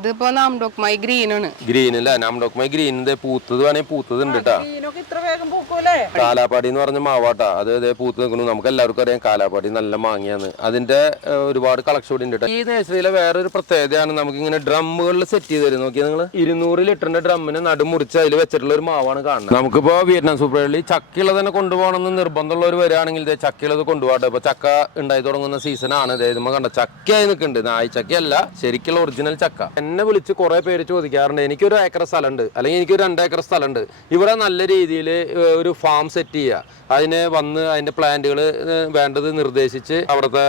ഇതിപ്പോ നാംഡോക്മായി ഗ്രീൻ ആണ് ഗ്രീൻ അല്ലേ? നാംഡോക്മൈ ഗ്രീനിന്റെ പൂത്തത് വേണേ പൂത്തത് ഉണ്ട് കേട്ടാ കാലാപ്പാടി എന്ന് പറഞ്ഞ മാവാട്ടാ. അത് ഇതേ പൂത്ത് നിൽക്കുന്നു. നമുക്ക് എല്ലാവർക്കും അറിയാം കാലാപ്പാടി നല്ല മാങ്ങയാണ്. അതിന്റെ ഒരുപാട് കളക്ഷൻ ഉണ്ട് ട്ടോ. ഈ നേഴ്സറിയിലെ വേറൊരു പ്രത്യേകതയാണ് നമുക്ക് ഇങ്ങനെ ഡ്രമ്മുകളിൽ സെറ്റ് ചെയ്ത് തരും നോക്കിയാൽ നിങ്ങൾ ഇരുന്നൂറ് ലിറ്ററിന്റെ ഡ്രമ്മിന് നടുമുറിച്ച് അതിൽ വെച്ചിട്ടുള്ള ഒരു മാവാണ് കാണുന്നത്. നമുക്കിപ്പോ വിയറ്റ്നാം സൂപ്പർ ചക്കയുള്ള തന്നെ കൊണ്ടുപോകണം കൊണ്ടുപോകണമെന്ന് നിർബന്ധമുള്ളവർ വരികയാണെങ്കിൽ ഇതേ ചക്കയുള്ളത് കൊണ്ടുപോകട്ടെ. ഇപ്പൊ ചക്ക ഉണ്ടായി തുടങ്ങുന്ന സീസൺ ആണ്. ഇതേ നമ്മൾ കണ്ട? ചക്കയായി നിൽക്കുന്നുണ്ട്. നായ് ചക്കയല്ല ശരിക്കുള്ള ഒറിജിനൽ ചക്ക. എന്നെ വിളിച്ച് കുറെ പേര് ചോദിക്കാറുണ്ട് എനിക്കൊരു ഏക്കർ സ്ഥലമുണ്ട് അല്ലെങ്കിൽ എനിക്കൊരു രണ്ട് ഏക്കർ സ്ഥലമുണ്ട് ഇവിടെ നല്ല രീതിയിൽ ഒരു ഫാം സെറ്റ് ചെയ്യുക അതിന് വന്ന് അതിന്റെ പ്ലാന്റുകൾ വേണ്ടത് നിർദ്ദേശിച്ച് അവിടുത്തെ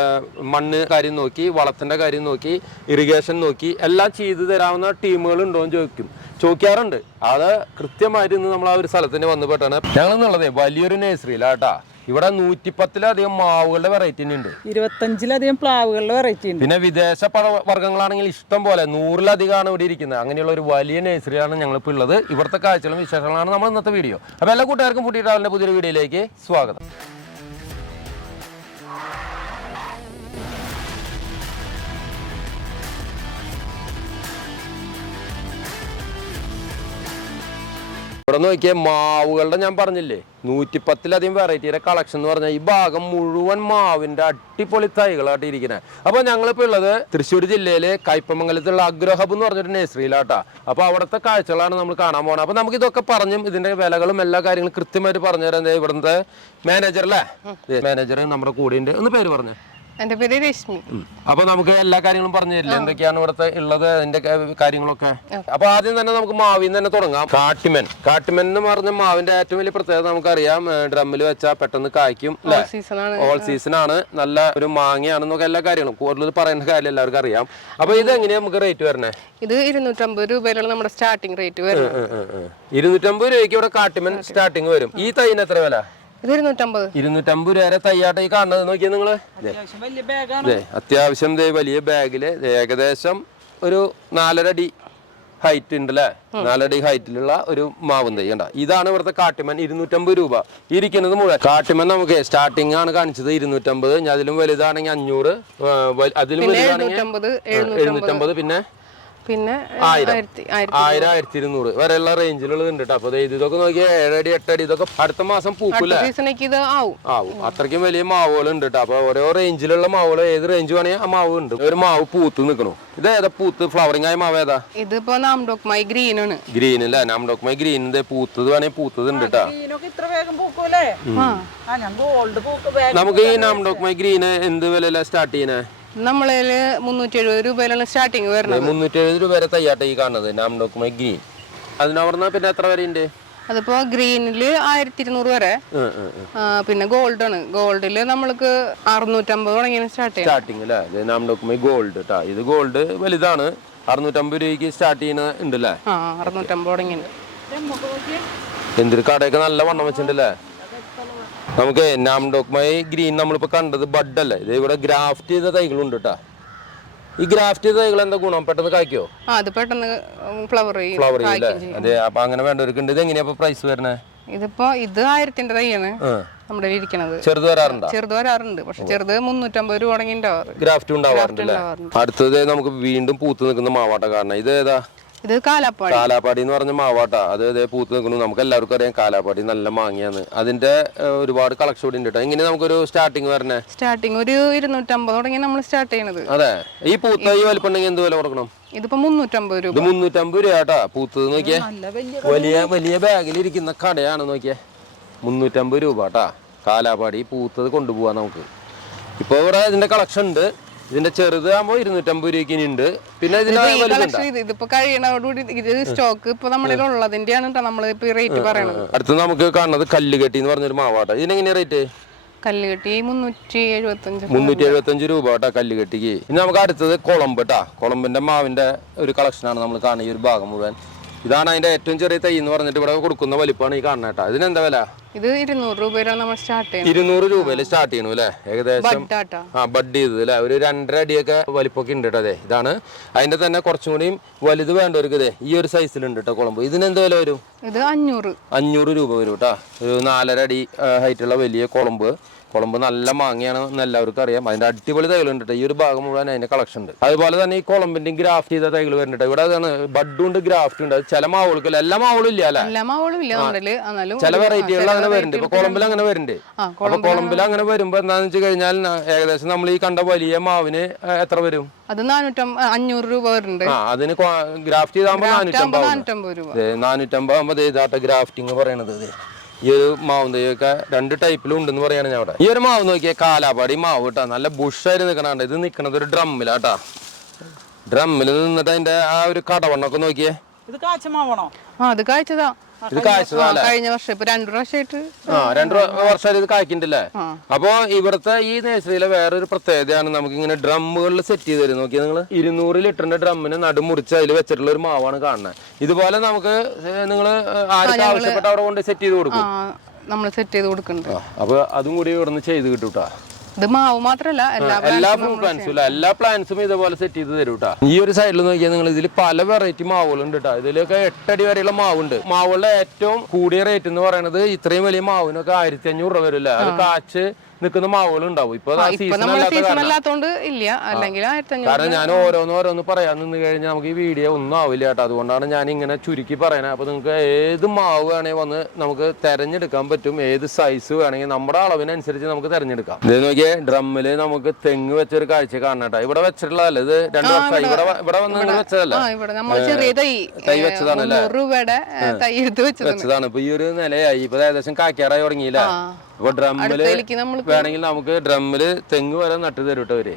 മണ്ണ് കാര്യം നോക്കി വളത്തിന്റെ കാര്യം നോക്കി ഇറിഗേഷൻ നോക്കി എല്ലാം ചെയ്തു തരാവുന്ന ടീമുകൾ ഉണ്ടോ എന്ന് ചോദിക്കും. ചോദിക്കാറുണ്ട്. അത് കൃത്യമായിട്ട് ഇന്ന് നമ്മൾ ആ ഒരു സ്ഥലത്തിന് വന്ന് പെട്ടാണ്. ഞങ്ങളെന്നുള്ളതേ വലിയൊരു നഴ്സറിയിലാട്ടാ. ഇവിടെ നൂറ്റിപ്പത്തിലധികം മാവുകളുടെ വെറൈറ്റി ഉണ്ട്. ഇരുപത്തഞ്ചിലധികം പ്ലാവുകളുടെ വെറൈറ്റി ഉണ്ട്. പിന്നെ വിദേശ പഴ വർഗങ്ങളാണെങ്കിൽ ഇഷ്ടം പോലെ നൂറിലധികമാണ് ഇവിടെ ഇരിക്കുന്നത്. അങ്ങനെയുള്ള ഒരു വലിയ നഴ്സറിയാണ് ഞങ്ങൾ ഇപ്പോൾ ഉള്ളത്. ഇവിടുത്തെ കാഴ്ചകളും വിശേഷങ്ങളാണ് നമ്മൾ ഇന്നത്തെ വീഡിയോ അപ്പോൾ എല്ലാ കൂട്ടുകാർക്കും പുതിയ ട്രാവലിന്റെ പുതിയൊരു വീഡിയോയിലേക്ക് സ്വാഗതം. ഇവിടെ നോക്കിയ മാവുകളുടെ ഞാൻ പറഞ്ഞില്ലേ? നൂറ്റിപ്പത്തിലധികം വെറൈറ്റിയുടെ കളക്ഷൻ എന്ന് പറഞ്ഞാൽ ഈ ഭാഗം മുഴുവൻ മാവിന്റെ അടിപൊളി തൈകളായിട്ട് ഇരിക്കുന്നത് അപ്പോൾ ഞങ്ങളിപ്പോൾ ഉള്ളത് തൃശ്ശൂർ ജില്ലയിലെ കൈപ്പമംഗലത്തുള്ള അഗ്രഹബ് എന്ന് പറഞ്ഞൊരു നേഴ്സറിയിലാട്ടാ. അപ്പോൾ അവിടുത്തെ കാഴ്ചകളാണ് നമ്മൾ കാണാൻ പോകുന്നത് അപ്പോൾ നമുക്ക് ഇതൊക്കെ പറഞ്ഞും ഇതിന്റെ വിലകളും എല്ലാ കാര്യങ്ങളും കൃത്യമായിട്ട് പറഞ്ഞു തരാൻ ഇവിടുത്തെ മാനേജർ അല്ലേ? മാനേജർ നമ്മുടെ കൂടെ ഉണ്ട് ഒന്ന് പേര് പറഞ്ഞു. എന്റെ പേര് രശ്മി. അപ്പൊ നമുക്ക് എല്ലാ കാര്യങ്ങളും പറഞ്ഞു തരില്ല? എന്തൊക്കെയാണ് ഇവിടുത്തെ ഉള്ളത്? അതിന്റെ കാര്യങ്ങളൊക്കെ? അപ്പൊ ആദ്യം തന്നെ നമുക്ക് മാവിൽ തന്നെ തുടങ്ങാം. കാട്ടിമൻ. കാട്ടിമൻ എന്ന് പറഞ്ഞ മാവിന്റെ ഏറ്റവും വലിയ പ്രത്യേകത നമുക്കറിയാം. ഡ്രമ്മിൽ വെച്ചാൽ പെട്ടെന്ന് കായ്ക്കും അല്ലേ സീസൺ ആണ്. ഓൾ സീസൺ ആണ്. നല്ല ഒരു മാങ്ങയാണെന്നൊക്കെ എല്ലാ കാര്യങ്ങളും. കൂടുതൽ പറയുന്ന കാര്യം എല്ലാവർക്കും അറിയാം. അപ്പൊ ഇത് എങ്ങനെയാ നമുക്ക് റേറ്റ് വരണേ? ഇത് ഇരുന്നൂറ്റമ്പത് രൂപയിലാണ് നമ്മുടെ സ്റ്റാർട്ടിംഗ് റേറ്റ് വരും ഇരുന്നൂറ്റമ്പത് രൂപയ്ക്ക് ഇവിടെ കാട്ടിമൻ സ്റ്റാർട്ടിംഗ് വരും. ഈ തൈന് എത്ര വില? ഇത് ഇരുന്നൂറ്റമ്പത്. ഇരുന്നൂറ്റമ്പത് രൂപ വരെ തയ്യാട്ട ഈ കാണുന്നത് നോക്കിയാൽ നിങ്ങൾ. ദേ. അത്യാവശ്യം വലിയ ബാഗാണ് അതെ അത്യാവശ്യം ദേ വലിയ ബാഗിൽ ഏകദേശം ഒരു നാലര അടി ഹൈറ്റ് ഉണ്ട് അല്ലേ നാലടി ഹൈറ്റിലുള്ള ഒരു മാവും തൈ കണ്ട? ഇതാണ് ഇവിടുത്തെ കാട്ടിമൻ ഇരുന്നൂറ്റമ്പത് രൂപ. ഇരിക്കുന്നത് മുഴുവൻ. കാട്ടിമൻ നമുക്ക് സ്റ്റാർട്ടിംഗ് ആണ് കാണിച്ചത് ഇരുന്നൂറ്റമ്പത്. അതിലും വലുതാണെങ്കിൽ അഞ്ഞൂറ് അതിലും വലുതാണെങ്കിൽ എഴുന്നൂറ്റമ്പത് പിന്നെ പിന്നെ ആയിരം. ആയിരത്തി ഇരുന്നൂറ് ആയിരം ആയിരത്തി ഇരുന്നൂറ്. വരെയുള്ള റേഞ്ചിലുള്ളത് ഉണ്ട് കേട്ടോ അപ്പൊ ഇതൊക്കെ നോക്കിയാൽ ഏഴടി എട്ടടി ഇതൊക്കെ അടുത്ത മാസം പൂക്കില്ല? ആവും. ആവും. അത്രയ്ക്കും വലിയ മാവുകൾ ഉണ്ട് കേട്ടോ അപ്പൊ ഓരോ റേഞ്ചിലുള്ള മാവുകൾ ഏത് റേഞ്ച് വേണമെങ്കിൽ ആ മാവ് ഉണ്ട് ഒരു മാവ് പൂത്ത് നിൽക്കണു ഇത് ഏതാ പൂത്ത്? ഫ്ലവറിംഗ് ആയ മാവ് ഏതാ? ഇതിപ്പോ നാംഡോക്മായി ഗ്രീൻ. ആണ് ഗ്രീൻ അല്ലേ നാംഡോക്കുമായി ഗ്രീൻ പൂത്തത് വേണമെങ്കിൽ പൂത്തത് ഉണ്ട് കേട്ടോ നമുക്ക് ഈ നാംഡോക്മായി ഗ്രീന് എന്ത് വില സ്റ്റാർട്ട് ചെയ്യണേ? നമ്മളതിൽ മുന്നൂറ്റി എഴുപത് രൂപയിലാണ് സ്റ്റാർട്ടിങ് വരുന്നത്. മുന്നൂറ്റി എഴുപത് രൂപ വരെ തയ്യാട്ട ഈ കാണുന്നത്. നാംഡോക്കുമായി ഗ്രീൻ അതിനവർന്ന പിന്നെ എത്ര വരെ ഉണ്ട് അതിപ്പോ ഗ്രീനിൽ ആയിരത്തി ഇരുന്നൂറ് വരെ പിന്നെ ഗോൾഡ് ആണ്. ഗോൾഡിൽ നമ്മൾക്ക് അറുന്നൂറ്റമ്പത് തുടങ്ങിയാണ് സ്റ്റാർട്ട് സ്റ്റാർട്ടിങ് അല്ലേ നാംഡോക്കുമായി ഗോൾഡ് കേട്ടോ ഇത് ഗോൾഡ് വലുതാണ്. അറുന്നൂറ്റമ്പത് രൂപയ്ക്ക് സ്റ്റാർട്ട് ചെയ്യണ ഉണ്ട് അല്ലേ അറുന്നൂറ്റമ്പത് എന്തൊരു കടയൊക്കെ നല്ല വണ്ണം വെച്ചിട്ടുണ്ടല്ലേ നമുക്ക് നാംഡോക്മായി ഗ്രീൻ നമ്മളിപ്പോൾ കണ്ടത് ബഡല്ലേ അല്ലേ? ഇത് ഇവിടെ ഗ്രാഫ്റ്റ് ചെയ്ത തൈകളുണ്ട് കേട്ടോ ഈ ഗ്രാഫ്റ്റ് ചെയ്ത തൈകൾ എന്താ ഗുണം? പെട്ടെന്ന് കായ്ക്കോ? അത് പെട്ടെന്ന് ഫ്ലവർ ചെയ്യും ഫ്ലവർ ചെയ്യും അതെ അപ്പൊ അങ്ങനെ വേണ്ടവർക്ക് ഉണ്ട്. ഇത് എങ്ങനെയാ പ്രൈസ് വരണേ ഇതിപ്പോ ഇത് ആയിരത്തിന്റെ തൈയാണ് നമ്മുടെ ഇരിക്കണത്. ചെറുത് വരാറുണ്ട്? ചെറുത് വരാറുണ്ട്. പക്ഷെ ചെറുത് മുന്നൂറ്റമ്പത് രൂപ തുടങ്ങി ഗ്രാഫ്റ്റ് അല്ലേ ഉണ്ടാവാറുണ്ട്. അടുത്തത് നമുക്ക് വീണ്ടും പൂത്ത് നിൽക്കുന്ന മാവാട്ട കാരണം. ഇത് ഏതാ? ഇത് കാലാപ്പാടി. കാലാപ്പാടി എന്ന് പറഞ്ഞ മാവാട്ട. അത് ഇതേ പൂത്ത് നിൽക്കുന്നു. നമുക്ക് എല്ലാവർക്കും അറിയാം കാലാപ്പാടി നല്ല മാങ്ങയാണ്. അതിന്റെ ഒരുപാട് കളക്ഷൻ കൂടി ഉണ്ട് കേട്ടോ എങ്ങനെ നമുക്കൊരു സ്റ്റാർട്ടിങ് വരണേ? സ്റ്റാർട്ടിങ് ഒരു ഇരുന്നൂറ്റമ്പത് തുടങ്ങി നമ്മൾ സ്റ്റാർട്ട് ചെയ്യണത്. അതെ. ഈ പൂത്ത ഈ വലിപ്പുണ്ടെങ്കിൽ എന്ത് വില കൊടുക്കണം? ഇതിപ്പോ മുന്നൂറ്റമ്പത് രൂപ. ഇത് മുന്നൂറ്റമ്പത് രൂപ കേട്ടാ പൂത്ത് നോക്കിയേ. നല്ല വലിയ വലിയ വലിയ ബാഗിൽ ഇരിക്കുന്ന കടയാണ് നോക്കിയേ. മുന്നൂറ്റമ്പത് രൂപ കേട്ടാ കാലാപ്പാടി പൂത്തത് കൊണ്ടുപോവാ നമുക്ക്. ഇപ്പോൾ ഇവിടെ ഇതിന്റെ കളക്ഷൻ ഉണ്ട്. ഇതിന്റെ ചെറുതാകുമ്പോ ഇരുന്നൂറ്റമ്പത് രൂപയ്ക്ക് ഇനി ഉണ്ട്. പിന്നെ ഇത് ഇതിപ്പോ കഴിയണതോടുകൂടി ഇത് സ്റ്റോക്ക് ഇപ്പൊ നമ്മുടെ ഉള്ളതിന്റെയാണ് നമ്മൾ ഇപ്പൊ റേറ്റ് പറയണത്. അടുത്ത് നമുക്ക് കാണുന്നത് കല്ലുകെട്ടി എന്ന് പറഞ്ഞൊരു മാവാട്ട. ഇതിനെങ്ങനെയാ റേറ്റ്? കല്ലുകെട്ടി മുന്നൂറ്റി എഴുപത്തഞ്ച് മുന്നൂറ്റി എഴുപത്തഞ്ച് രൂപ കേട്ടാ കല്ലുകെട്ടിക്ക് ഇനി നമുക്ക് അടുത്തത് കുളമ്പ് കേട്ടാ കുളമ്പിന്റെ മാവിന്റെ ഒരു കളക്ഷനാണ് നമ്മൾ കാണുന്ന ഈ ഒരു ഭാഗം മുഴുവൻ. ഇതാണ് അതിന്റെ ഏറ്റവും ചെറിയ തൈ എന്ന് പറഞ്ഞിട്ട് ഇവിടെ കൊടുക്കുന്ന വലിപ്പമാണ് ഈ കാണുന്നത് കേട്ടോ. ഇതിനെന്താ വില? ഇത് ഇരുന്നൂറ് രൂപയിലാണ് നമ്മൾ സ്റ്റാർട്ട് ചെയ്യുന്നത്. ഇരുന്നൂറ് രൂപയിൽ സ്റ്റാർട്ട് ചെയ്യണു അല്ലേ? ഏകദേശം ആ ബഡ് ചെയ്തത് അല്ലേ? ഒരു രണ്ടര അടിയൊക്കെ വലിപ്പമൊക്കെ ഉണ്ട് കേട്ടോ അതെ. ഇതാണ്. അതിന്റെ തന്നെ കുറച്ചും കൂടിയും വലുത് വേണ്ടവർക്ക് ഇതേ ഈ ഒരു സൈസിലുണ്ട് കേട്ടോ കുളമ്പ്. ഇതിന് എന്ത് വില വരും? ഇത് അഞ്ഞൂറ്. അഞ്ഞൂറ് രൂപ വരും കേട്ടോ. ഒരു നാലര അടി ഹൈറ്റുള്ള വലിയ കുളമ്പ്. കുളമ്പ് നല്ല മാങ്ങയാണ് എന്ന് എല്ലാവർക്കും അറിയാം. അതിന്റെ അടിപൊളി തൈകളുണ്ട് ട്ടോ. ഈ ഒരു ഭാഗം മുഴുവൻ അതിന്റെ കളക്ഷൻ ഉണ്ട്. അതുപോലെ തന്നെ ഈ കുളമ്പിന്റെ ഗ്രാഫ്റ്റ് ചെയ്ത തൈകൾ വരുന്നുണ്ട് ഇവിടെ അതാണ് ബഡുണ്ട് ഉണ്ട്. ഗ്രാഫ്റ്റ് ഉണ്ട് ചില മാവുകൾക്കില്ല എല്ലാ മാവുകളും ഇല്ല അല്ലെ? ചില വെറൈറ്റികൾ അങ്ങനെ വരുന്നുണ്ട്. ഇപ്പൊ കുളമ്പിൽ അങ്ങനെ വരുന്നുണ്ട്. അപ്പൊ കുളമ്പിൽ അങ്ങനെ വരുമ്പോ എന്താന്ന് വെച്ച് കഴിഞ്ഞാൽ ഏകദേശം നമ്മൾ ഈ കണ്ട വലിയ മാവിന് എത്ര വരും? അത് അഞ്ഞൂറ് രൂപ വരുന്നുണ്ട്. അതിന് ഗ്രാഫ്റ്റ് ചെയ്താകുമ്പോ നാനൂറ്റമ്പത് നാനൂറ്റമ്പത് രൂപ. നാനൂറ്റമ്പത് ആകുമ്പോൾ ഇതാട്ട ഗ്രാഫ്റ്റിംഗ് പറയണത്. ഈ ഒരു മാവ് തൈയൊക്കെ രണ്ട് ടൈപ്പിലും ഉണ്ടെന്ന് പറയാണ് ഞാൻ അവിടെ ഈ ഒരു മാവ് നോക്കിയാൽ കാലാപാടി മാവ് കേട്ടാ. നല്ല ബുഷായിട്ട് നിൽക്കണുണ്ട് ഇത് നിൽക്കണത് ഒരു ഡ്രമ്മിലാട്ടാ ഡ്രമ്മിൽ നിന്നിട്ട് അതിന്റെ ആ ഒരു കടവണ്ണൊക്കെ നോക്കിയേ. ഇത് കാച്ച മാവണോ? ആ അത് കാഴ്ചതാ ഇത് കഴിഞ്ഞ വർഷം ഇപ്പൊ രണ്ടു പ്രാവശ്യമായിട്ട് ആ രണ്ടു വർഷം ഇത് കായ്ക്കണ്ടല്ലേ? അപ്പോ ഇവിടുത്തെ ഈ നഴ്സറിയിലെ വേറൊരു പ്രത്യേകതയാണ് നമുക്ക് ഇങ്ങനെ ഡ്രമ്മുകളിൽ സെറ്റ് ചെയ്ത് തരും. നോക്കിയാൽ നിങ്ങൾ ഇരുന്നൂറ് ലിറ്ററിന്റെ ഡ്രമ്മിന് നടുമുറിച്ച് അതിൽ വെച്ചിട്ടുള്ള ഒരു മാവാണ് കാണുന്നത് ഇതുപോലെ നമുക്ക് നിങ്ങൾ ആർക്ക് ആവശ്യപ്പെട്ട അവിടെ കൊണ്ട് സെറ്റ് ചെയ്ത് കൊടുക്കും? നമ്മൾ സെറ്റ് ചെയ്ത് കൊടുക്കുന്നുണ്ട്. അപ്പൊ അതും കൂടി ഇവിടുന്ന് ചെയ്ത് കിട്ടൂട്ടാ. ഇത് മാവ് മാത്രല്ല എല്ലാ എല്ലാ പ്ലാൻസും എല്ലാ പ്ലാൻസും ഇതുപോലെ സെറ്റ് ചെയ്ത് തരും കേട്ടോ ഈ ഒരു സൈഡിൽ നോക്കിയാൽ നിങ്ങൾ ഇതിൽ പല വെറൈറ്റി മാവുകളുണ്ട് കേട്ടോ ഇതിലൊക്കെ എട്ടടി വരെയുള്ള മാവുണ്ട്. മാവുകളുടെ ഏറ്റവും കൂടിയ റേറ്റ് എന്ന് പറയുന്നത് ഇത്രയും വലിയ മാവിനൊക്കെ ആയിരത്തി അഞ്ഞൂറ് രൂപ വരില്ല അത് കാച്ച് നിൽക്കുന്ന മാവുകൾ ഉണ്ടാവും. ഇപ്പൊ സീസണല്ലാത്തോണ്ട് ഇല്ല. അല്ലെങ്കിൽ കാരണം ഞാൻ ഓരോന്ന് ഓരോന്ന് പറയാൻ നിന്ന് കഴിഞ്ഞാൽ നമുക്ക് ഈ വീഡിയോ ഒന്നും ആവില്ല കേട്ടോ. അതുകൊണ്ടാണ് ഞാൻ ഇങ്ങനെ ചുരുക്കി പറയുന്നത് അപ്പൊ നിങ്ങൾക്ക് ഏത് മാവ് വേണേ വന്ന് നമുക്ക് തെരഞ്ഞെടുക്കാൻ പറ്റും. ഏത് സൈസ് വേണമെങ്കിൽ നമ്മുടെ അളവിനനുസരിച്ച് നമുക്ക് തെരഞ്ഞെടുക്കാം. ഇത് നോക്കിയേ ഡ്രമ്മിൽ നമുക്ക് തെങ്ങ് വെച്ചൊരു കാഴ്ച കാണണം കേട്ടോ. ഇവിടെ വെച്ചിട്ടുള്ളതല്ലേ ഇത്? രണ്ടു വർഷമായി ഇവിടെ ഇവിടെ വന്ന് നിങ്ങൾ വെച്ചതല്ലേ? തൈ വെച്ചതാണല്ലേ? വെച്ചതാണ്. ഇപ്പൊ ഈ ഒരു നിലയായി. ഇപ്പൊ ഏകദേശം കാക്കാറായി തുടങ്ങിയില്ല? ആ അപ്പൊ ഡ്രമ്മിൽ വേണമെങ്കിൽ നമുക്ക് ഡ്രമ്മിൽ തെങ്ങ് വരെ നട്ടു തരും കേട്ടോ അവർ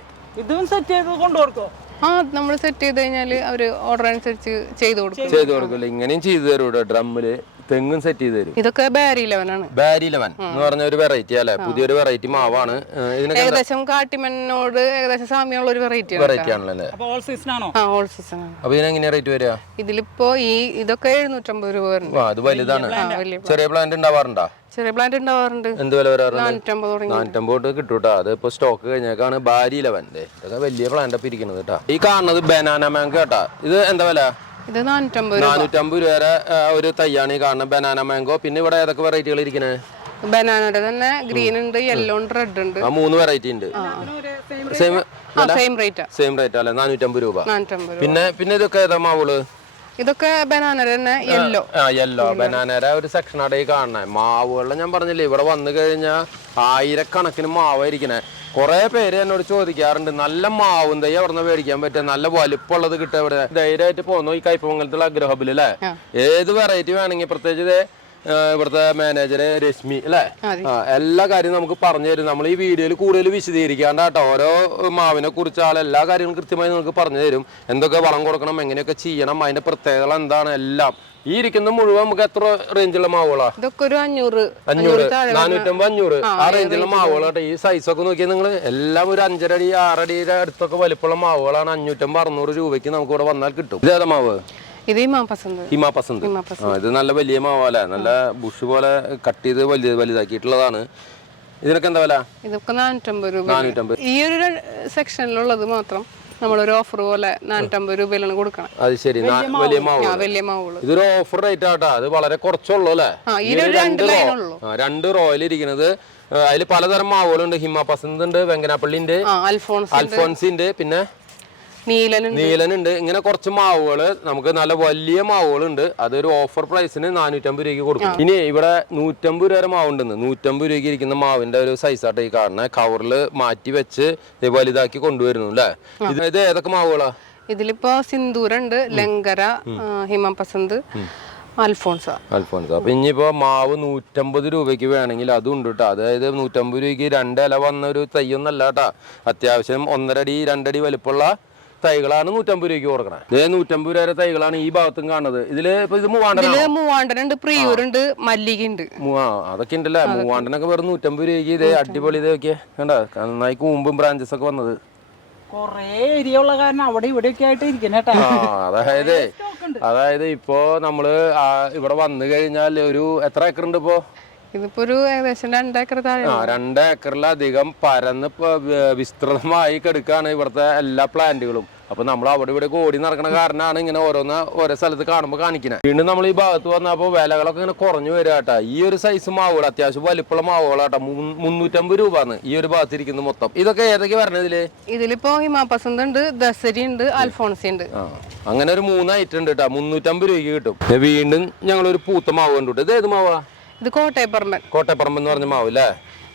ഇതും സെറ്റ് ചെയ്ത് കൊണ്ടുപോർക്കോ ആ നമ്മൾ സെറ്റ് ചെയ്ത് കഴിഞ്ഞാൽ അവർ ഓർഡർ അനുസരിച്ച് ചെയ്ത് കൊടുക്കും. ചെയ്ത് കൊടുക്കില്ല ഇങ്ങനെയും ചെയ്തു തരും കേട്ടോ ഡ്രമ്മിൽ. തെങ്ങും സെറ്റ് ചെയ്ത് തരും. ഇതൊക്കെ ബാരി ലെവനാണ് ബാരി ലെവൻ എന്ന് പറഞ്ഞ ഒരു വെറൈറ്റി അല്ലെ? പുതിയൊരു വെറൈറ്റി മാവാണ്. ഇതിനൊക്കെ ഏകദേശം കാട്ടിമണ്ണോട് ഏകദേശം സാമ്യമുള്ള ഒരു വെറൈറ്റി വെറൈറ്റി ആണല്ലോ ഓൾ സീസൺ ആണോ? ആ ഓൾ സീസൺ ആണ്. അപ്പൊ ഇതിനെങ്ങനെയാ റേറ്റ് വരിക? ഇതിലിപ്പോ ഈ ഇതൊക്കെ എഴുന്നൂറ്റമ്പത് രൂപ വരുന്നുണ്ട്. ആ അത് വലുതാണ്. ചെറിയ പ്ലാന്റ് ഉണ്ടാവാറുണ്ടോ? ചെറിയ പ്ലാന്റ് ഉണ്ടാവാറുണ്ട്. എന്ത് വില വരാറുണ്ട്? നാനൂറ്റമ്പത് തൊട്ട് കിട്ടൂട്ടാ അത് ഇപ്പൊ സ്റ്റോക്ക് കഴിഞ്ഞേക്കാണ് ബാരി ലെവൻ ഇതൊക്കെ വലിയ പ്ലാന്റ് അപ്പൊ ഇരിക്കുന്നത് കേട്ടോ ഈ കാണുന്നത് ബനാന മാങ്ക് കേട്ടാ ഇത് എന്താ വില? ഇത് നാനൂറ്റമ്പത് രൂപ. നാനൂറ്റമ്പത് രൂപ വരെ ഒരു തൈയാണ് ഈ കാണുന്നത് ബനാന മാംഗോ പിന്നെ ഇവിടെ ഏതൊക്കെ വെറൈറ്റികൾ ഇരിക്കുന്നത് ബനാനയുടെ തന്നെ ഗ്രീൻ ഉണ്ട് യെല്ലോ ഉണ്ട് റെഡ് ഉണ്ട്. ആ മൂന്ന് വെറൈറ്റി ഉണ്ട്. സെയിം സെയിം റേറ്റാ സെയിം റേറ്റ് അല്ലേ? നാനൂറ്റമ്പത് രൂപ. പിന്നെ പിന്നെ ഇതൊക്കെ ഏതാ മാവുകൾ ഇതൊക്കെ ബനാനയുടെ തന്നെ യെല്ലോ ആ യെല്ലോ ബനാനയുടെ ഒരു സെക്ഷനാണ് ഈ കാണുന്നത് മാവുകളിൽ ഞാൻ പറഞ്ഞില്ലേ ഇവിടെ വന്നു കഴിഞ്ഞാൽ ആയിരക്കണക്കിന് മാവായിരിക്കണേ കുറെ പേര് എന്നോട് ചോദിക്കാറുണ്ട് നല്ല മാവും തൈ അവിടെ നിന്ന് മേടിക്കാൻ പറ്റുക? നല്ല വലുപ്പമുള്ളത് കിട്ടുക ഇവിടെ ധൈര്യമായിട്ട് പോകുന്നു ഈ കൈപ്പമംഗലത്തുള്ള അഗ്രഹബിൽ അല്ലേ? ഏത് വെറൈറ്റി വേണമെങ്കിൽ പ്രത്യേകിച്ച് ഇവിടുത്തെ മാനേജര് രശ്മി അല്ലേ? എല്ലാ കാര്യവും നമുക്ക് പറഞ്ഞു തരും. നമ്മൾ ഈ വീഡിയോയിൽ കൂടുതൽ വിശദീകരിക്കാണ്ട് കേട്ടോ. ഓരോ മാവിനെ കുറിച്ച് ആൾ എല്ലാ കാര്യങ്ങളും കൃത്യമായി നമുക്ക് പറഞ്ഞു തരും. എന്തൊക്കെ വളം കൊടുക്കണം എങ്ങനെയൊക്കെ ചെയ്യണം അതിന്റെ പ്രത്യേകത എന്താണ് എല്ലാം. ഈ ഇരിക്കുന്ന മുഴുവൻ നമുക്ക് എത്ര റേഞ്ചുള്ള മാവുകളാ? ഇതൊക്കെ ഒരു അഞ്ഞൂറ് അഞ്ഞൂറ് നാനൂറ്റമ്പത് അഞ്ഞൂറ്. ആ റേഞ്ചിലുള്ള മാവുകളാട്ടെ ഈ സൈസ് ഒക്കെ നോക്കിയാൽ നിങ്ങൾ എല്ലാം ഒരു അഞ്ചരടി ആറടിയുടെ അടുത്തൊക്കെ വലിപ്പമുള്ള മാവുകളാണ്. അഞ്ഞൂറ്റമ്പത് അറുന്നൂറ് രൂപയ്ക്ക് നമുക്ക് ഇവിടെ വന്നാൽ കിട്ടും. ഇതേതാ മാവ്? ഇത് ഹിമാപസന്ത് ഇത് നല്ല വലിയ മാവല്ലേ? നല്ല ബുഷ് പോലെ കട്ട് ചെയ്ത് വലിയ വലുതാക്കിയിട്ടുള്ളതാണ്. ഇതിനൊക്കെ എന്താ വില? ഇതൊക്കെ നാനൂറ്റമ്പത് രൂപ. നാനൂറ്റമ്പത്. ഈ ഒരു സെക്ഷനിലുള്ളത് മാത്രം നമ്മളൊരു ഓഫർ പോലെ നാനൂറ്റമ്പത് രൂപയിലാണ് കൊടുക്കണം. അത് ശരി. വലിയ മാവ്. ആ വലിയ മാവുകൾ ഇതൊരു ഓഫർ റേറ്റ് ആട്ടാ. അത് വളരെ കുറച്ചുള്ളൂ അല്ലേ? ഒരു രണ്ട് റോ- ആ, രണ്ട് റോയിൽ ഇരിക്കുന്നത് അതിൽ പലതരം മാവുകളുണ്ട്. ഹിമ പസന്ത് ഉണ്ട് വെങ്കനാപ്പള്ളി അൽഫോൺസിന്റെ പിന്നെ നീലനുണ്ട്. ഇങ്ങനെ കുറച്ച് മാവുകൾ നമുക്ക് നല്ല വലിയ മാവുകളുണ്ട്. അതൊരു ഓഫർ പ്രൈസിന് നാനൂറ്റമ്പത് രൂപയ്ക്ക് കൊടുക്കും. ഇനി ഇവിടെ നൂറ്റമ്പത് രൂപ വരെ മാവുണ്ടെന്ന്. നൂറ്റമ്പത് രൂപയ്ക്ക് ഇരിക്കുന്ന മാവിന്റെ ഒരു സൈസായിട്ട് ഈ കാണുന്ന. കവറിൽ മാറ്റി വെച്ച് വലുതാക്കി കൊണ്ടുവരുന്നു അല്ലേ? ഇത് ഏതൊക്കെ മാവുകളാ? ഇതിലിപ്പോ സിന്ദൂരുണ്ട് ലങ്കര ഹിമപസന്ത് അൽഫോൺസ. അൽഫോൺസ. അപ്പൊ ഇനിയിപ്പോ മാവ് നൂറ്റമ്പത് രൂപയ്ക്ക് വേണമെങ്കിൽ അതും ഉണ്ട് കേട്ടോ അതായത് നൂറ്റമ്പത് രൂപയ്ക്ക് രണ്ട് ഇല വന്ന ഒരു തയ്യൊന്നല്ല കേട്ടോ അത്യാവശ്യം ഒന്നരടി രണ്ടടി വലിപ്പമുള്ള തൈകളാണ് നൂറ്റമ്പത് രൂപയ്ക്ക് കൊടുക്കണേ. ഇതേ നൂറ്റമ്പത് രൂപ വരെ തൈകളാണ് ഈ ഭാഗത്തും കാണുന്നത്. ഇതിൽ ഇപ്പൊ ഇത് ഇതിൽ മൂവാണ്ടനുണ്ട് പ്രിയൂരുണ്ട് മല്ലിക ഉണ്ട് ആ, അതൊക്കെ ഉണ്ടല്ലേ? മൂവാണ്ടനൊക്കെ വെറും നൂറ്റമ്പത് രൂപയ്ക്ക് ഇതേ അടിപൊളി ഇതൊക്കെ കണ്ട? നന്നായി കൂമ്പും ബ്രാഞ്ചസ് ഒക്കെ വന്നത്. കൊറേ ഏരിയ ഉള്ള കാരണം അവിടെ ഇവിടെ ഒക്കെ ആയിട്ട് ഇരിക്കണേട്ടാ ആ അതായത് അതായത് ഇപ്പോ നമ്മൾ ആ, ഇവിടെ വന്നു കഴിഞ്ഞാൽ ഒരു എത്ര ഏക്കർ ഉണ്ട് ഇപ്പോ? ഇതിപ്പോ ഒരു ഏകദേശം രണ്ടേക്കർ താഴെ ആ രണ്ട് ഏക്കറിലധികം പരന്ന് വിസ്തൃതമായി കിടക്കാണ് ഇവിടുത്തെ എല്ലാ പ്ലാന്റുകളും അപ്പൊ നമ്മൾ അവിടെ ഇവിടെ ഓടി നടക്കണ കാരണമാണ് ഇങ്ങനെ ഓരോന്ന് ഓരോ സ്ഥലത്ത് കാണുമ്പോൾ കാണിക്കുന്നത് വീണ്ടും നമ്മൾ ഈ ഭാഗത്ത് വന്നപ്പോൾ വിലകളൊക്കെ ഇങ്ങനെ കുറഞ്ഞു വരിക കേട്ടാ ഈ ഒരു സൈസ് മാവുകൾ അത്യാവശ്യം വലിപ്പുള്ള മാവുകളാട്ടോ. മുന്നൂറ്റമ്പത് രൂപയാണ് ഈ ഒരു ഭാഗത്ത് ഭാഗത്തിരിക്കുന്നത് മൊത്തം. ഇതൊക്കെ ഏതൊക്കെ വരണതിൽ ഇതിലിപ്പോ ഹിമാപസന്ത് ഉണ്ട് ദസരി ഉണ്ട് അൽഫോൺസി ഉണ്ട്. അങ്ങനെ ഒരു മൂന്ന് ഐറ്റം ഉണ്ട് കേട്ടോ മുന്നൂറ്റമ്പത് രൂപയ്ക്ക് കിട്ടും. വീണ്ടും ഞങ്ങൾ ഒരു പൂത്ത മാവ് കണ്ടു ഇത് ഏത് മാവാ? ഇത് കോട്ടയപ്പറമ്പൻ. കോട്ടയപ്പറമ്പൻ എന്ന് പറഞ്ഞ മാവ് അല്ലേ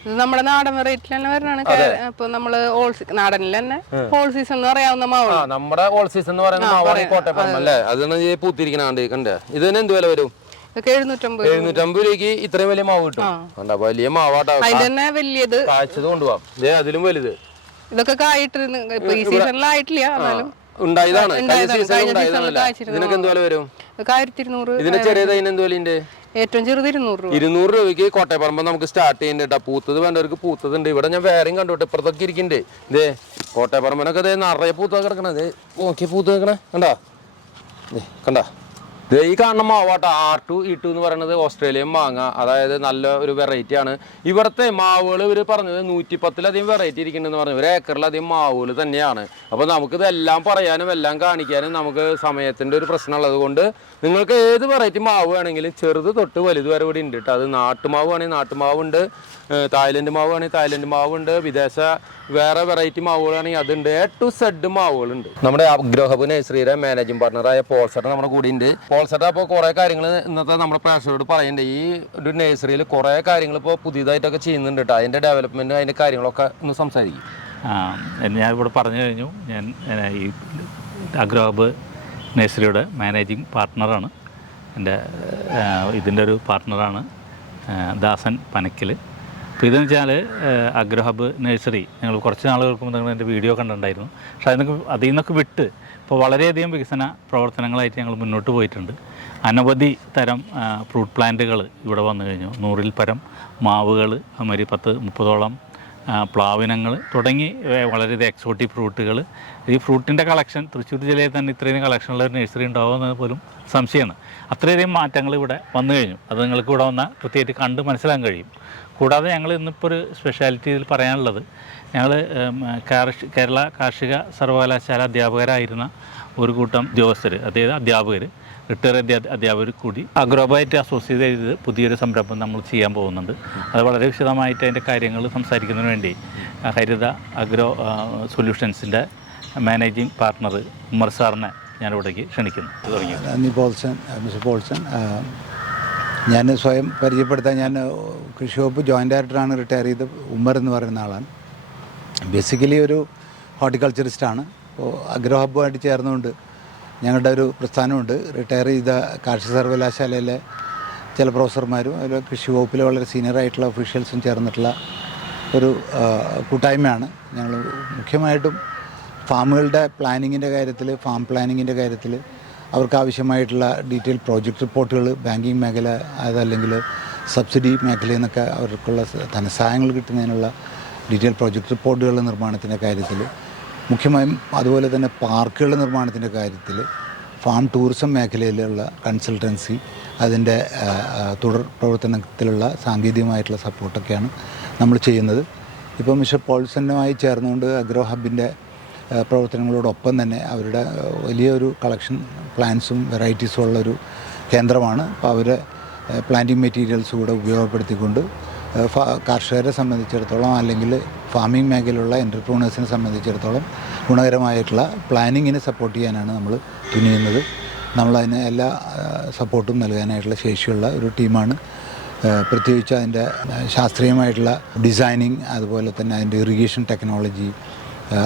ഇത് നമ്മുടെ നാടൻ വെറൈറ്റിൽ തന്നെ വരണാണ് അപ്പൊ നമ്മൾ ഓൾ നാടനിൽ തന്നെ ഹോൾ സീസൺ എന്ന് പറയാവുന്ന ആ മാവാണ് നമ്മുടെ ഹോൾ സീസൺ എന്ന് പറയുന്ന മാവാണ് അല്ലേ? അതാണ് ഈ പൂത്തിരിക്കണാണ്ട് കണ്ടേ? ഇതിന് എന്ത് വില വരും? ഇതൊക്കെ എഴുന്നൂറ്റമ്പത് രൂപയ്ക്ക് ഇത്രയും വലിയ മാവ് കിട്ടും. കണ്ട വലിയ മാവാട്ടാ. തന്നെ വലിയത്. കാഴ്ചത് കൊണ്ടുപോവാം. ദേ അതിലും വലുത്. ഇതൊക്കെ കായിട്ടിരുന്ന് ഇപ്പൊ ഈ സീസണിലായിട്ടില്ല എന്നാലും ഉണ്ടായതാണ്. ഇതിനൊക്കെ എന്ത് വില വരും? ചെറിയത് അതിന് എന്ത് വിലയുണ്ട്? ഏറ്റവും ചെറുത് ഇരുന്നൂറ് രൂപ. ഇരുന്നൂറ് രൂപയ്ക്ക് കോട്ടയപ്പറമ്പ് നമുക്ക് സ്റ്റാർട്ട് ചെയ്യുന്നുണ്ട് പൂത്തത് വേണ്ടവർക്ക് പൂത്തതുണ്ട്. ഇവിടെ ഞാൻ വേറെയും കണ്ടോട്ടെ. ഇപ്പുറത്തൊക്കെ ഇരിക്കണ്ടേ. ഇതേ കോട്ടയപ്പറമ്പിനൊക്കെ ഇതേ നിറയെ പൂത്ത കിടക്കണേ. ഇതേ നോക്കി പൂത്ത് കിടക്കണേ. കണ്ടാ? കണ്ടാ? ഇതേ ഈ കാണുന്ന മാവാട്ട. ആർ ടു ഇ ടു എന്ന് പറയുന്നത് ഓസ്ട്രേലിയൻ മാങ്ങ. അതായത് നല്ല ഒരു വെറൈറ്റി ആണ്. ഇവിടുത്തെ മാവുകൾ ഇവർ പറഞ്ഞത് നൂറ്റി പത്തിലധികം വെറൈറ്റി ഇരിക്കുന്നുണ്ടെന്ന് പറഞ്ഞു. ഒരു ഏക്കറിലധികം മാവുകൾ തന്നെയാണ്. അപ്പോൾ നമുക്കിതെല്ലാം പറയാനും എല്ലാം കാണിക്കാനും നമുക്ക് സമയത്തിന്റെ ഒരു പ്രശ്നമുള്ളത് കൊണ്ട് നിങ്ങൾക്ക് ഏത് വെറൈറ്റി മാവ് വേണമെങ്കിലും ചെറുത് തൊട്ട് വലുത് വരെ ഇവിടെ ഉണ്ട് കേട്ടോ അത് നാട്ടുമാവ് വേണമെങ്കിൽ നാട്ടുമാവുണ്ട് തായ്ലൻഡ് മാവ് വേണമെങ്കിൽ തായ്ലൻഡ് മാവുണ്ട് വിദേശ വേറെ വെറൈറ്റി മാവുകളാണെങ്കിൽ അതുണ്ട്. എ ടു സെഡ് മാവുകളുണ്ട്. നമ്മുടെ അഗ്രഹബ് നഴ്സറിയുടെ മാനേജിംഗ് പാർട്ണറായ പോൾസട്ട നമ്മുടെ കൂടി ഉണ്ട്. പോൾസട്ട അപ്പോൾ കുറേ കാര്യങ്ങൾ ഇന്നത്തെ നമ്മുടെ പ്രേക്ഷകരോട് പറയുന്നുണ്ട് ഈ ഒരു നഴ്സറിയിൽ കുറേ കാര്യങ്ങൾ ഇപ്പോൾ പുതിയതായിട്ടൊക്കെ ചെയ്യുന്നുണ്ട് കേട്ടോ അതിന്റെ ഡെവലപ്മെന്റ് അതിന്റെ കാര്യങ്ങളൊക്കെ ഒന്ന് സംസാരിക്കും. ആ, ഞാൻ ഇവിടെ പറഞ്ഞു കഴിഞ്ഞു. ഞാൻ ഈ അഗ്രോഹബ് നഴ്സറിയുടെ മാനേജിങ് പാർട്ട്ണറാണ്. എന്റെ ഇതിന്റെ ഒരു പാർട്ട്ണറാണ് ദാസൻ പനക്കിൽ അപ്പോൾ ഇതെന്ന് വെച്ചാൽ അഗ്രഹബ് നഴ്സറി. ഞങ്ങൾ കുറച്ച് നാളുകൾക്ക് മുമ്പ് നിങ്ങൾ എന്റെ വീഡിയോ കണ്ടിട്ടുണ്ടായിരുന്നു. പക്ഷേ അതിനൊക്കെ അതിൽ നിന്നൊക്കെ വിട്ട് ഇപ്പോൾ വളരെയധികം വികസന പ്രവർത്തനങ്ങളായിട്ട് ഞങ്ങൾ മുന്നോട്ട് പോയിട്ടുണ്ട്. അനവധി തരം ഫ്രൂട്ട് പ്ലാന്റുകൾ ഇവിടെ വന്നു കഴിഞ്ഞു. നൂറിൽ പരം മാവുകൾ അതുമാതിരി പത്ത് മുപ്പതോളം പ്ലാവിനങ്ങൾ തുടങ്ങി വളരെ എക്സോട്ടിക് ഫ്രൂട്ടുകൾ ഈ ഫ്രൂട്ടിന്റെ കളക്ഷൻ തൃശ്ശൂർ ജില്ലയിൽ തന്നെ ഇത്രയും കളക്ഷനുള്ള ഒരു നഴ്സറി ഉണ്ടാവുമെന്നത് പോലും സംശയമാണ്. അത്രയധികം മാറ്റങ്ങൾ ഇവിടെ വന്നു കഴിഞ്ഞു. അത് നിങ്ങൾക്ക് ഇവിടെ വന്നാൽ കൃത്യമായിട്ട് കണ്ട് മനസ്സിലാക്കാൻ കഴിയും. കൂടാതെ ഞങ്ങൾ ഇന്നിപ്പോൾ ഒരു സ്പെഷ്യാലിറ്റി ഇതിൽ പറയാനുള്ളത് ഞങ്ങൾ കേരള കാർഷിക സർവകലാശാല അധ്യാപകരായിരുന്ന ഒരു കൂട്ടം ഉദ്യോഗസ്ഥർ അതായത് അധ്യാപകർ റിട്ടയർ അധ്യാപകർ കൂടി അഗ്രോബായിട്ട് അസോസിയേറ്റ് ചെയ്ത് പുതിയൊരു സംരംഭം നമ്മൾ ചെയ്യാൻ പോകുന്നുണ്ട്. അത് വളരെ വിശദമായിട്ട് അതിന്റെ കാര്യങ്ങൾ സംസാരിക്കുന്നതിന് വേണ്ടി ഹരിത അഗ്രോ സൊല്യൂഷൻസിന്റെ മാനേജിംഗ് പാർട്ണർ ഉമർ സാറിനെ ഞാൻ ഇവിടേക്ക് ക്ഷണിക്കുന്നു തുടങ്ങി. നന്ദി പോൾസൺ മിസ്റ്റർ പോൾസൺ. ഞാൻ സ്വയം പരിചയപ്പെടുത്താൻ ഞാൻ കൃഷി വകുപ്പ് ജോയിന്റ് ഡയറക്ടറാണ് റിട്ടയർ ചെയ്ത് ഉമ്മർ എന്ന് പറയുന്ന ആളാണ്. ബേസിക്കലി ഒരു ഹോർട്ടിക്കൾച്ചറിസ്റ്റാണ്. അപ്പോൾ അഗ്രോ ഹബ്ബുമായിട്ട് ചേർന്നുകൊണ്ട് ഞങ്ങളുടെ ഒരു പ്രസ്ഥാനമുണ്ട്. റിട്ടയർ ചെയ്ത കാർഷിക സർവകലാശാലയിലെ ചില പ്രൊഫസർമാരും അതുപോലെ കൃഷി വകുപ്പിലെ വളരെ സീനിയർ ആയിട്ടുള്ള ഒഫീഷ്യൽസും ചേർന്നിട്ടുള്ള ഒരു കൂട്ടായ്മയാണ്. ഞങ്ങൾ മുഖ്യമായിട്ടും ഫാമുകളുടെ പ്ലാനിങ്ങിന്റെ കാര്യത്തിൽ ഫാം പ്ലാനിങ്ങിന്റെ കാര്യത്തിൽ അവർക്ക് ആവശ്യമായിട്ടുള്ള ഡീറ്റെയിൽ പ്രോജക്റ്റ് റിപ്പോർട്ടുകൾ ബാങ്കിങ് മേഖല അതല്ലെങ്കിൽ സബ്സിഡി മേഖലയിൽ നിന്നൊക്കെ അവർക്കുള്ള ധനസഹായങ്ങൾ കിട്ടുന്നതിനുള്ള ഡീറ്റെയിൽ പ്രോജക്റ്റ് റിപ്പോർട്ടുകളുടെ നിർമ്മാണത്തിന്റെ കാര്യത്തിൽ മുഖ്യമായും അതുപോലെ തന്നെ പാർക്കുകളുടെ നിർമ്മാണത്തിന്റെ കാര്യത്തിൽ ഫാം ടൂറിസം മേഖലയിലുള്ള കൺസൾട്ടൻസി അതിന്റെ തുടർ പ്രവർത്തനത്തിലുള്ള സാങ്കേതികമായിട്ടുള്ള സപ്പോർട്ടൊക്കെയാണ് നമ്മൾ ചെയ്യുന്നത്. ഇപ്പോൾ മിസ്റ്റർ പോൾസനുമായി ചേർന്നുകൊണ്ട് അഗ്രോ ഹബിന്റെ പ്രവർത്തനങ്ങളോടൊപ്പം തന്നെ അവരുടെ വലിയൊരു കളക്ഷൻ പ്ലാന്റ്സും വെറൈറ്റീസും ഉള്ളൊരു കേന്ദ്രമാണ്. അപ്പോൾ അവർ പ്ലാന്റിംഗ് മെറ്റീരിയൽസ് കൂടെ ഉപയോഗപ്പെടുത്തിക്കൊണ്ട് കർഷകരെ സംബന്ധിച്ചിടത്തോളം അല്ലെങ്കിൽ ഫാമിംഗ് മേഖലയിലുള്ള എന്റർപ്രണേഴ്സിനെ സംബന്ധിച്ചിടത്തോളം ഗുണകരമായിട്ടുള്ള പ്ലാനിങ്ങിനെ സപ്പോർട്ട് ചെയ്യാനാണ് നമ്മൾ തുനിയുന്നത്. നമ്മളതിന് എല്ലാ സപ്പോർട്ടും നൽകാനായിട്ടുള്ള ശേഷിയുള്ള ഒരു ടീമാണ് പ്രത്യേകിച്ച് അതിന്റെ ശാസ്ത്രീയമായിട്ടുള്ള ഡിസൈനിങ് അതുപോലെ തന്നെ അതിന്റെ ഇറിഗേഷൻ ടെക്നോളജി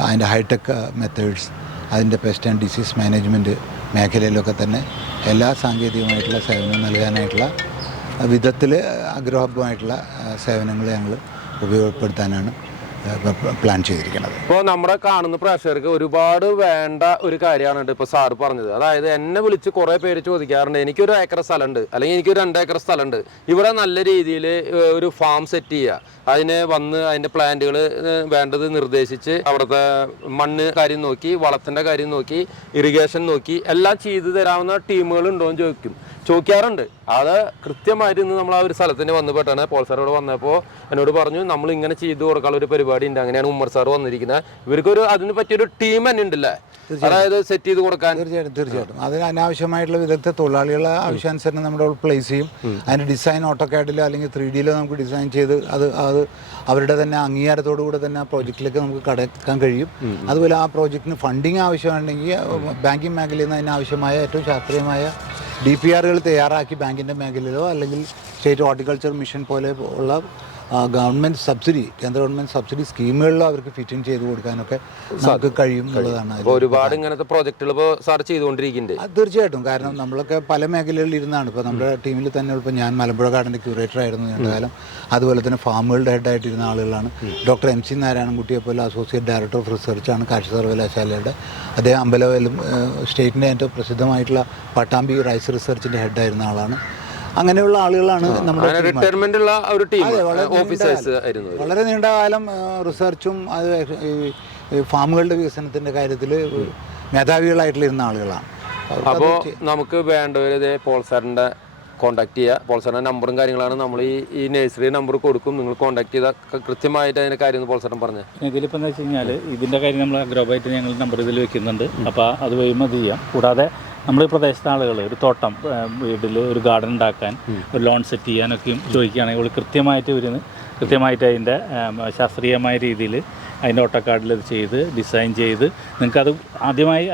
അതിന്റെ ഹൈടെക് മെത്തേഡ്സ് അതിന്റെ പെസ്റ്റ് ആൻഡ് ഡിസീസ് മാനേജ്മെന്റ് മേഖലയിലൊക്കെ തന്നെ എല്ലാ സാങ്കേതികമായിട്ടുള്ള സേവനം നൽകാനായിട്ടുള്ള വിധത്തിൽ അഗ്രഹമായിട്ടുള്ള സേവനങ്ങൾ ഞങ്ങൾ ഉപയോഗപ്പെടുത്താനാണ് പ്ലാൻ ചെയ്തിരിക്കുന്നത്. ഇപ്പോൾ നമ്മുടെ കാണുന്ന പ്രേക്ഷകർക്ക് ഒരുപാട് വേണ്ട ഒരു കാര്യമാണ് ഇപ്പോൾ സാർ പറഞ്ഞത്. അതായത് എന്നെ വിളിച്ച് കുറേ പേര് ചോദിക്കാറുണ്ട് എനിക്കൊരു ഏക്കർ സ്ഥലമുണ്ട് അല്ലെങ്കിൽ എനിക്കൊരു രണ്ട് ഏക്കർ സ്ഥലമുണ്ട്. ഇവിടെ നല്ല രീതിയിൽ ഒരു ഫാം സെറ്റ് ചെയ്യുക അതിന് വന്ന് അതിന്റെ പ്ലാന്റുകൾ വേണ്ടത് നിർദ്ദേശിച്ച് അവിടുത്തെ മണ്ണ് കാര്യം നോക്കി വളത്തിന്റെ കാര്യം നോക്കി ഇറിഗേഷൻ നോക്കി എല്ലാം ചെയ്തു തരാവുന്ന ടീമുകൾ ഉണ്ടോ എന്ന് ചോദിക്കും. ചോദിക്കാറുണ്ട്. അത് കൃത്യമായിട്ട് ഇന്ന് നമ്മൾ ആ ഒരു സ്ഥലത്തിന് വന്ന് പെട്ടാണ്. സാർ വന്നപ്പോൾ എന്നോട് പറഞ്ഞു നമ്മൾ ഇങ്ങനെ ചെയ്തു കൊടുക്കാനുള്ള ഒരു പരിപാടി ഉണ്ട് അങ്ങനെയാണ് ഉമ്മർ സാർ വന്നിരിക്കുന്നത്. ഇവർക്കൊരു അതിന് പറ്റിയൊരു ടീം തന്നെ ഉണ്ടല്ലേ? അതായത് സെറ്റ് ചെയ്ത് കൊടുക്കാൻ. തീർച്ചയായിട്ടും തീർച്ചയായിട്ടും. അതിന് അനാവശ്യമായിട്ടുള്ള വിദഗ്ധ തൊഴിലാളികളെ ആവശ്യാനുസരണം നമ്മുടെ പ്ലേസ് ചെയ്യും. അതിന് ഡിസൈൻ ഓട്ടോക്കാഡിലോ അല്ലെങ്കിൽ ത്രീ ഡിയിലോ നമുക്ക് ഡിസൈൻ ചെയ്ത് അത് അത് അവരുടെ തന്നെ അംഗീകാരത്തോടു കൂടെ തന്നെ ആ പ്രോജക്റ്റിലേക്ക് നമുക്ക് കടക്കാൻ കഴിയും. അതുപോലെ ആ പ്രോജക്റ്റിന് ഫണ്ടിങ് ആവശ്യമുണ്ടെങ്കിൽ ബാങ്കിങ് മേഖലയിൽ നിന്ന് അതിനാവശ്യമായ ഏറ്റവും ശാസ്ത്രീയമായ ഡി പി ആറുകൾ തയ്യാറാക്കി ബാങ്കിന്റെ മേഖലയിലോ അല്ലെങ്കിൽ സ്റ്റേറ്റ് ഹോർട്ടിക്കൾച്ചർ മിഷൻ പോലെ ഉള്ള ഗവൺമെന്റ് സബ്സിഡി കേന്ദ്ര ഗവൺമെന്റ് സബ്സിഡി സ്കീമുകളിലും അവർക്ക് ഫിറ്റിംഗ് ചെയ്ത് കൊടുക്കാനൊക്കെ നമുക്ക് കഴിയും എന്നുള്ളതാണ് ഒരുപാട് ഇങ്ങനത്തെ പ്രോജക്റ്റുകൾ ഇപ്പോൾ സാർ ചെയ്തുകൊണ്ടിരിക്കുന്നുണ്ട്. അത് തീർച്ചയായിട്ടും. കാരണം നമ്മളൊക്കെ പല മേഖലകളിൽ ഇരുന്നാണ്. ഇപ്പോൾ നമ്മുടെ ടീമിൽ തന്നെ ഇപ്പോൾ ഞാൻ മലമ്പുഴ ഗാർഡന്റെ ക്യൂറേറ്റർ ആയിരുന്നു കാലം അതുപോലെ തന്നെ ഫാമുകളുടെ ഹെഡായിട്ടിരുന്ന ആളുകളാണ്. ഡോക്ടർ എം സി നാരായണൻകുട്ടിയെ പോലെ അസോസിയേറ്റ് ഡയറക്ടർ ഓഫ് റിസർച്ചാണ് കാർഷിക സർവകലാശാലയുടെ. അദ്ദേഹം അമ്പലവയലും സ്റ്റേറ്റിന്റെ ഏറ്റവും പ്രസിദ്ധമായിട്ടുള്ള പട്ടാമ്പി റൈസ് റിസർച്ചിന്റെ ഹെഡായിരുന്ന ആളാണ്. അങ്ങനെയുള്ള ആളുകളാണ് നമ്മുടെ റിട്ടയർമെന്റ് ഉള്ള ഒരു ടീം അതെ, വളരെ നീണ്ട ഓഫീസേഴ്സ് കാലം. ആയിരുന്നു. വളരെ നീണ്ട കാലം റിസർച്ചും അത് ഫാമുകളുടെ വികസനത്തിന്റെ കാര്യത്തിൽ മേധാവികളായിട്ടുള്ള ആളുകളാണ്. അപ്പോൾ നമുക്ക് വേണ്ടവര് പോൾ സാറിന്റെ കോൺടാക്ട് ചെയ്യുക പോൾ സാറിന്റെ നമ്പറും കാര്യങ്ങളാണ് നമ്മൾ ഈ ഈ നഴ്സറി നമ്പർ കൊടുക്കും. നിങ്ങൾ കോൺടാക്ട് ചെയ്താൽ കൃത്യമായിട്ട് അതിന്റെ കാര്യം പോൾസാറും പോൾ സാറൻ പറഞ്ഞു. ഇതിലിപ്പോൾ എന്ന് വെച്ച് കഴിഞ്ഞാൽ ഇതിന്റെ കാര്യം നമ്മൾ അഗ്രോബായിട്ട് ഞങ്ങൾ നമ്പർ ഇതിൽ വെക്കുന്നുണ്ട്. അപ്പോൾ അത് വഴി മതി ചെയ്യാം. കൂടാതെ നമ്മൾ ഈ പ്രദേശത്തെ ആളുകൾ ഒരു തോട്ടം വീട്ടിൽ ഒരു ഗാർഡൻ ഉണ്ടാക്കാൻ ഒരു ലോൺ സെറ്റ് ചെയ്യാനൊക്കെയും ചോദിക്കുകയാണെങ്കിൽ ഇവിടെ കൃത്യമായിട്ട് ഇവരുന്ന് കൃത്യമായിട്ട് അതിന്റെ ശാസ്ത്രീയമായ രീതിയിൽ അതിന്റെ ഓട്ടോക്കാർഡിൽ അത് ചെയ്ത് ഡിസൈൻ ചെയ്ത് നിങ്ങൾക്കത് ആദ്യമായി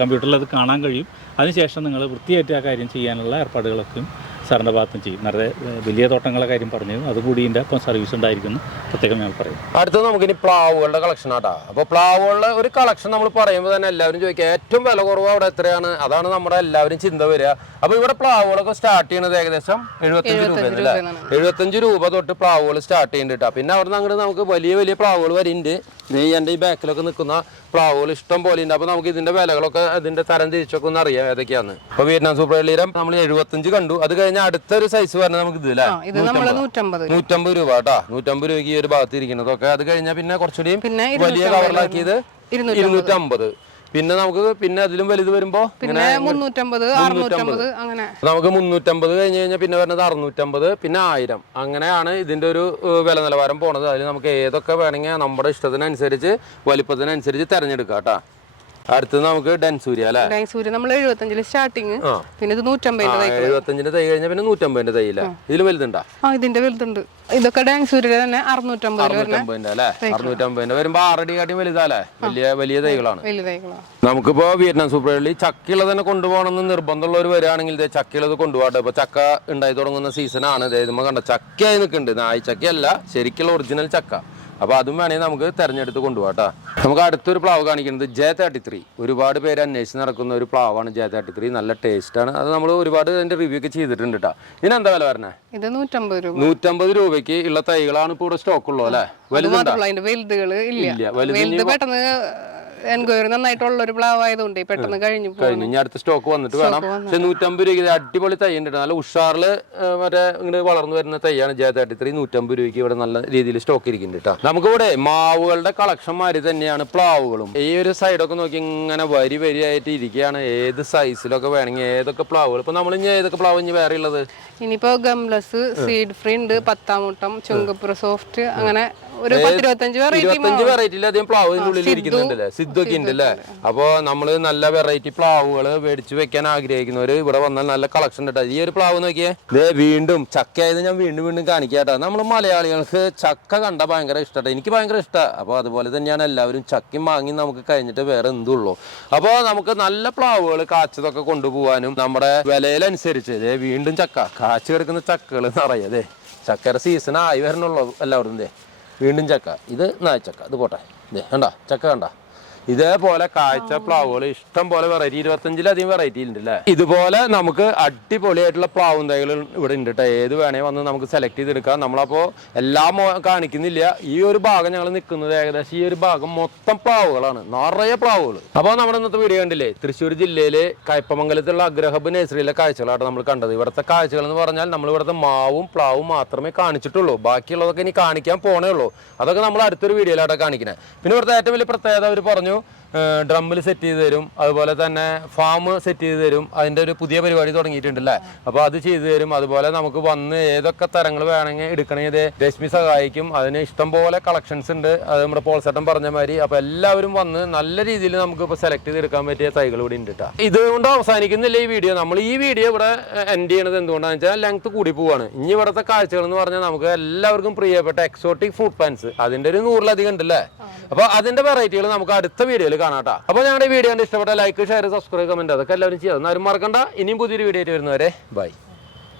കമ്പ്യൂട്ടറിൽ അത് കാണാൻ കഴിയും. അതിനുശേഷം നിങ്ങൾ വൃത്തിയായിട്ട് ആ കാര്യം ചെയ്യാനുള്ള ഏർപ്പാടുകളൊക്കെയും സാറിന്റെ ഭാഗത്തും ചെയ്യും. നേരത്തെ വലിയ തോട്ടങ്ങളെ കാര്യം പറഞ്ഞു. അതുകൂടി ഇതിന്റെ ഒപ്പം സർവീസ് ഉണ്ടായിരിക്കുന്നു. പ്രത്യേകം ഞങ്ങൾ പറയും. അടുത്തത് നമുക്കിനി പ്ലാവുകളുടെ കളക്ഷൻ ആട്ടാ. അപ്പോൾ പ്ലാവുകളുടെ ഒരു കളക്ഷൻ നമ്മൾ പറയുമ്പോൾ തന്നെ എല്ലാവരും ചോദിക്കുക ഏറ്റവും വില കുറവ് അവിടെ എത്രയാണ്? അതാണ് നമ്മുടെ എല്ലാവരും ചിന്ത വരിക. അപ്പോൾ ഇവിടെ പ്ലാവുകളൊക്കെ സ്റ്റാർട്ട് ചെയ്യുന്നത് ഏകദേശം എഴുപത്തഞ്ച് രൂപ അല്ലേ? എഴുപത്തഞ്ച് രൂപ തൊട്ട് പ്ലാവുകൾ സ്റ്റാർട്ട് ചെയ്യുന്നുണ്ട് കേട്ടോ പിന്നെ അവിടെ നിന്ന് അങ്ങോട്ട് നമുക്ക് വലിയ വലിയ പ്ലാവുകൾ വരുന്നുണ്ട് നീ എന്റെ ഈ ബാക്കിലൊക്കെ നിൽക്കുന്ന പ്ലാവുകൾ ഇഷ്ടം പോലെ ഉണ്ട്. അപ്പോൾ നമുക്ക് ഇതിന്റെ വിലകളൊക്കെ അതിന്റെ തരം തിരിച്ചൊക്കെ ഒന്ന് അറിയാം ഏതൊക്കെയാണ് അപ്പോൾ വിയറ്റ്നാം സൂപ്പർ വെള്ളീരം നമ്മൾ എഴുപത്തഞ്ച് കണ്ടു. അത് കഴിഞ്ഞാൽ അടുത്തൊരു സൈസ് പറഞ്ഞാൽ നമുക്ക് ഇതില്ലേ നൂറ്റമ്പത്. രൂപ. കേട്ടോ നൂറ്റമ്പത് രൂപയ്ക്ക് ഈ ഒരു ഭാഗത്ത് ഇരിക്കുന്നതൊക്കെ. അത് കഴിഞ്ഞാൽ പിന്നെ കുറച്ചുകൂടി വലിയ കവറിലാക്കിയത് ഇരുന്നൂറ്റമ്പത്. പിന്നെ നമുക്ക് പിന്നെ അതിലും വലുത് വരുമ്പോ പിന്നെ മുന്നൂറ്റമ്പത് അറുന്നൂറ്റമ്പത് അങ്ങനെ. നമുക്ക് മുന്നൂറ്റമ്പത് കഴിഞ്ഞ് കഴിഞ്ഞാൽ പിന്നെ വരുന്നത് അറുന്നൂറ്റമ്പത് പിന്നെ ആയിരം. അങ്ങനെയാണ് ഇതിന്റെ ഒരു വില നിലവാരം പോണത്. അതിൽ നമുക്ക് ഏതൊക്കെ വേണമെങ്കിൽ നമ്മുടെ ഇഷ്ടത്തിനനുസരിച്ച് വലിപ്പത്തിനനുസരിച്ച് തിരഞ്ഞെടുക്കാം കേട്ടോ. അടുത്തത് നമുക്ക് ഡൻസൂര്യ അല്ലേ? ഡൻസൂര്യ നമ്മൾ എഴുപത്തഞ്ചിൽ സ്റ്റാർട്ടിങ് പിന്നെ ഇത് നൂറ്റമ്പതിന്റെ തൈ എഴുപത്തഞ്ചിന്റെ തൈ കഴിഞ്ഞാൽ പിന്നെ നൂറ്റമ്പതിന്റെ തൈ ഇല്ല? ഇതിൽ വലുതുണ്ടാ? ആ ഇതിന്റെ വലുതുണ്ട്. ഇതൊക്കെ ഡാൻസൂര്യ തന്നെ അറുന്നൂറ്റമ്പതിന്റെ അല്ലേ? അറുന്നൂറ്റമ്പതിന്റെ വരുമ്പോ ആറടി കാട്ടിയും വലുതല്ലേ വലിയ വലിയ തൈകളാണ്. വലിയ തൈകളാണ് നമുക്കിപ്പോ വിയറ്റ്നാം സൂപ്പർ വെള്ളി ചക്കയുള്ളത് തന്നെ കൊണ്ടുപോകണമെന്ന് നിർബന്ധമുള്ളവർ വരികയാണെങ്കിൽ ദേ ചക്കയുള്ളത് കൊണ്ടുപോകട്ടെ. ഇപ്പൊ ചക്ക ഉണ്ടായി തുടങ്ങുന്ന സീസണാണ് ഇതേ നമ്മൾ കണ്ട? ചക്കയായി നിൽക്കുന്നുണ്ട്. നായ് ചക്കയല്ല ശരിക്കുള്ള ഒറിജിനൽ ചക്ക. അപ്പൊ അതും വേണമെങ്കിൽ നമുക്ക് തെരഞ്ഞെടുത്ത് കൊണ്ടുപോകാം നമുക്ക് അടുത്തൊരു പ്ലാവ് കാണിക്കുന്നത് ജെ തേർട്ടി ത്രീ. ഒരുപാട് പേര് അന്വേഷിച്ച് നടക്കുന്ന ഒരു പ്ലാവാണ് ജെ തേർട്ടി ത്രീ. നല്ല ടേസ്റ്റാണ് ആണ്. അത് നമ്മൾ ഒരുപാട് അതിന്റെ റിവ്യൂ ഒക്കെ ചെയ്തിട്ടുണ്ട് കേട്ടോ ഇതിനെന്താ വില വരണേ? ഇത് നൂറ്റമ്പത് രൂപ. നൂറ്റമ്പത് രൂപയ്ക്ക് ഉള്ള തൈകളാണ് ഇപ്പോൾ ഇവിടെ സ്റ്റോക്ക് ഉള്ളു അല്ലേ? വലുതാണ് വലുതുണ്ടോ? ഇല്ല. വലുത് പെട്ടെന്ന് എൻക്വയറി നന്നായിട്ടുള്ള ഒരു പ്ലാവ് ആയതുകൊണ്ട് പെട്ടെന്ന് കഴിഞ്ഞു കഴിഞ്ഞു. ഇനി അടുത്ത സ്റ്റോക്ക് വന്നിട്ട് വേണം പക്ഷെ നൂറ്റമ്പത് രൂപയ്ക്ക് അടിപൊളി തൈ ഉണ്ട് നല്ല ഉഷാറിൽ മറ്റേ ഇങ്ങനെ വളർന്നു വരുന്ന തൈയാണ് ജയ തേർട്ടി ത്രീ നൂറ്റമ്പത് രൂപയ്ക്ക് ഇവിടെ നല്ല രീതിയിൽ സ്റ്റോക്ക് ഇരിക്കുന്നുണ്ട് കേട്ടോ. നമുക്കിവിടെ മാവുകളുടെ കളക്ഷൻ മാതിരി തന്നെയാണ് പ്ലാവുകളും. ഈ ഒരു സൈഡൊക്കെ നോക്കി ഇങ്ങനെ വരി വരിയായിട്ട് ഇരിക്കുകയാണ്. ഏത് സൈസിലൊക്കെ വേണമെങ്കിൽ ഏതൊക്കെ പ്ലാവുകൾ? ഇപ്പൊ നമ്മൾ ഇനി ഏതൊക്കെ പ്ലാവ് ഇനി വേറെ ഉള്ളത്? ഇനിയിപ്പോ ഗംലസ് സീഡ് ഫ്രീ ഉണ്ട് പത്താമൂട്ടം ചുങ്കപ്പുറ സോഫ്റ്റ് അങ്ങനെ ഒരു വെറൈറ്റി ഇരുപത്തഞ്ച് വെറൈറ്റിയിൽ അധികം പ്ലാവ് ഉള്ളിൽ ഇരിക്കുന്നുണ്ടല്ലേ? സിദ്ധൊക്കെ ഉണ്ടല്ലേ? അപ്പൊ നമ്മൾ നല്ല വെറൈറ്റി പ്ലാവുകൾ മേടിച്ച് വെക്കാൻ ആഗ്രഹിക്കുന്നവര് ഇവിടെ വന്നാൽ നല്ല കളക്ഷൻ കേട്ടോ. ഈ ഒരു പ്ലാവ് നോക്കിയേ. ദേ വീണ്ടും ചക്ക ആയത് ഞാൻ വീണ്ടും വീണ്ടും കാണിക്കാട്ടോ നമ്മൾ മലയാളികൾക്ക് ചക്ക കണ്ട ഭയങ്കര ഇഷ്ടമാണ് എനിക്ക് ഭയങ്കര ഇഷ്ടമാണ് അപ്പോൾ അതുപോലെ തന്നെയാണ് എല്ലാവരും ചക്കയും വാങ്ങി നമുക്ക് കഴിഞ്ഞിട്ട് വേറെ എന്തുള്ളൂ അപ്പോൾ നമുക്ക് നല്ല പ്ലാവുകൾ കാച്ചതൊക്കെ കൊണ്ടുപോകാനും നമ്മുടെ വിലയിലനുസരിച്ച് ദേ വീണ്ടും ചക്ക. കാച്ചു കിടക്കുന്ന ചക്കകൾ നിറയതേ ദേ. ചക്കയുടെ സീസൺ ആയി വരണുള്ളൂ എല്ലാവരും ദേ. വീണ്ടും ചക്ക. ഇത് നായച്ചക്ക ഇത് പോട്ടെ. ഇതേ കണ്ട? ചക്ക കണ്ട? ഇതേപോലെ കാഴ്ച പ്ലാവുകൾ ഇഷ്ടം പോലെ വെറൈറ്റി ഇരുപത്തഞ്ചിലധികം വെറൈറ്റി ഉണ്ട് അല്ലേ ഇതുപോലെ നമുക്ക് അടിപൊളിയായിട്ടുള്ള പ്ലാവും തൈകൾ ഇവിടെ ഉണ്ട് കേട്ടോ ഏത് വേണേ വന്ന് നമുക്ക് സെലക്ട് ചെയ്തെടുക്കാം. നമ്മളപ്പോൾ എല്ലാം കാണിക്കുന്നില്ല. ഈ ഒരു ഭാഗം ഞങ്ങൾ നിൽക്കുന്നത് ഏകദേശം ഈ ഒരു ഭാഗം മൊത്തം പ്ലാവുകളാണ്. നിറയെ പ്ലാവുകൾ. അപ്പോൾ നമ്മുടെ ഇന്നത്തെ വീഡിയോ കണ്ടില്ലേ? തൃശ്ശൂർ ജില്ലയിലെ കയ്പമംഗലത്തുള്ള അഗ്രഹബ് നേഴ്സറിയിലെ കാഴ്ചകളാണ് നമ്മൾ കണ്ടത്. ഇവിടുത്തെ കാഴ്ചകൾ എന്ന് പറഞ്ഞാൽ നമ്മൾ ഇവിടുത്തെ മാവും പ്ലാവും മാത്രമേ കാണിച്ചിട്ടുള്ളൂ. ബാക്കിയുള്ളതൊക്കെ ഇനി കാണിക്കാൻ പോണേ ഉള്ളൂ. അതൊക്കെ നമ്മൾ അടുത്തൊരു വീഡിയോയിലാണ് കാണിക്കുന്നത് പിന്നെ ഇവിടുത്തെ ഏറ്റവും വലിയ പ്രത്യേകത അവർ പറഞ്ഞു año ഡ്രമ്മിൽ സെറ്റ് ചെയ്ത് തരും. അതുപോലെ തന്നെ ഫാം സെറ്റ് ചെയ്ത് തരും. അതിന്റെ ഒരു പുതിയ പരിപാടി തുടങ്ങിയിട്ടുണ്ടല്ലേ? അപ്പോൾ അത് ചെയ്തു തരും. അതുപോലെ നമുക്ക് വന്ന് ഏതൊക്കെ തരങ്ങൾ വേണമെങ്കിൽ എടുക്കണമെങ്കിൽ രശ്മി സഹായിക്കും. അതിന് ഇഷ്ടം പോലെ കളക്ഷൻസ് ഉണ്ട്. അത് നമ്മുടെ പോൾസട്ടം പറഞ്ഞ മാതിരി. അപ്പോൾ എല്ലാവരും വന്ന് നല്ല രീതിയിൽ നമുക്ക് ഇപ്പോൾ സെലക്ട് ചെയ്തെടുക്കാൻ പറ്റിയ തൈകൾ ഇവിടെ ഉണ്ട് കേട്ടോ ഇതുകൊണ്ട് അവസാനിക്കുന്നില്ല ഈ വീഡിയോ. നമ്മൾ ഈ വീഡിയോ ഇവിടെ എൻഡ് ചെയ്യണത് എന്തുകൊണ്ടാണെന്ന് വെച്ചാൽ ലെങ്ത് കൂടി പോവാണ്. ഇനി ഇവിടുത്തെ കാഴ്ചകൾ എന്ന് പറഞ്ഞാൽ നമുക്ക് എല്ലാവർക്കും പ്രിയപ്പെട്ട എക്സോട്ടിക് ഫുഡ് പാൻസ് അതിന്റെ ഒരു നൂറിലധികം ഉണ്ടല്ലേ? അപ്പോൾ അതിന്റെ വെറൈറ്റികൾ നമുക്ക് അടുത്ത വീഡിയോയിൽ കാണാം കേട്ടോ അപ്പോൾ ഞങ്ങളുടെ വീഡിയോ ഇഷ്ടപ്പെട്ട ലൈക്ക് ഷെയർ സബ്സ്ക്രൈബ് കമന്റ് അതൊക്കെ എല്ലാവരും ചെയ്യാം. എന്നാലും മറക്കണ്ട. ഇനിയും പുതിയൊരു വീഡിയോ ആയിട്ട് വരുന്നവരെ ബൈ